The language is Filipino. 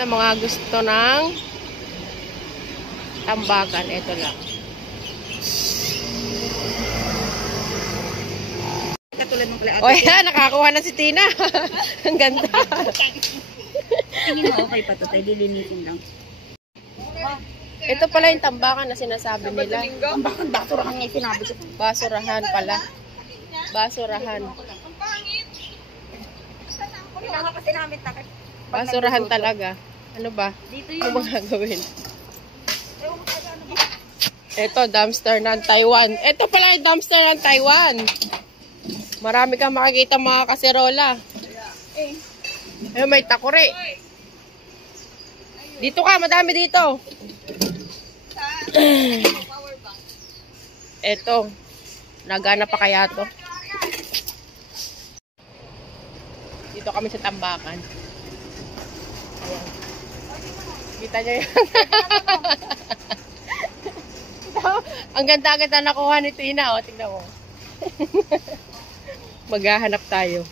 Sa mga gusto ng tambakan, ito lang. Katulad ng pala. O yan, nakakuha na si Tina. Ang ganda. Tingin mo okay pa to, tayo dilinisin lang. Ito pala yung tambakan na sinasabi nila. Tambakan, basurahan nga yung sinabi ko. Basurahan pala. Basurahan. Kailangan kasi namin takip. Basurahan talaga. Ano ba? Dito Ano yun. ba gagawin? Ito, dumpster ng Taiwan. Ito pala yung dumpster ng Taiwan. Marami kang makikita mga kaserola. Eh, may takore. Dito ka, madami dito. Ito. Nagana pa kaya to. Dito kami sa tambakan. Ayan. Kita nyo yan. Ang ganda-ganda nakuha ni Tina. O, tignan mo. Maghahanap tayo.